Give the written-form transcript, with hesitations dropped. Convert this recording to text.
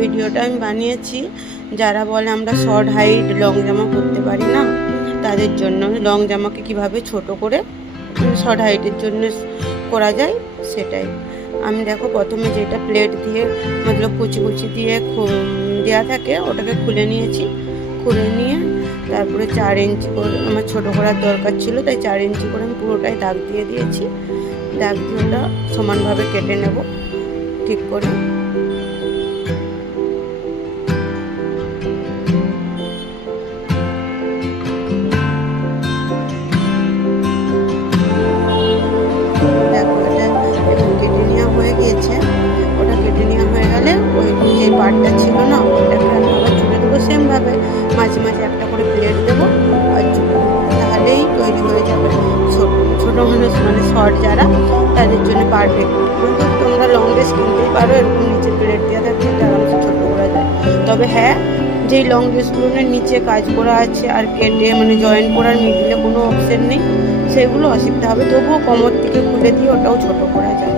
ভিডিওটা আমি বানিয়েছি যারা বলে আমরা শর্ট হাইট লং জামা পরতে পারি না, তাদের জন্য লং জামাকে কিভাবে ছোট করে শর্ট হাইটের জন্য করা যায় সেটাই। আমি দেখো প্রথমে যেটা প্লেট দিয়ে মতলব কুচি কুচি দিয়ে দেওয়া থাকে ওটাকে খুলে নিয়েছি। খুলে নিয়ে তারপরে 4 ইঞ্চি করে আমার ছোটো করার দরকার ছিল, তাই 4 ইঞ্চি করে আমি পুরোটাই দাগ দিয়ে দিয়েছি। দাগ দিয়ে ওটা সমানভাবে কেটে নেব ঠিক করে। যে পাটটা ছিল না ওটাকে আমি আবার চুলে দেবো সেমভাবে, মাঝে মাঝে একটা করে প্লেট দেবো আর চুলে দেবো, তাহলেই তৈরি হয়ে যাবে ছোটো মানুষ মানে শর্ট যারা তাদের জন্য পারফেক্ট। তোমরা লং ড্রেস কিনতেই পারো, এরকম নিচে প্লেট দেওয়া থাকবে আরামসে ছোটো করা যায়। তবে হ্যাঁ, যেই লং ড্রেসগুলোর নিচে কাজ করা আছে আর কেটে মানে জয়েন করার মিডিলে কোনো অপশন নেই, সেগুলো অসুবিধা হবে, তবুও কোমর থেকে খুলে দিয়ে ওটাও ছোটো করা যায়।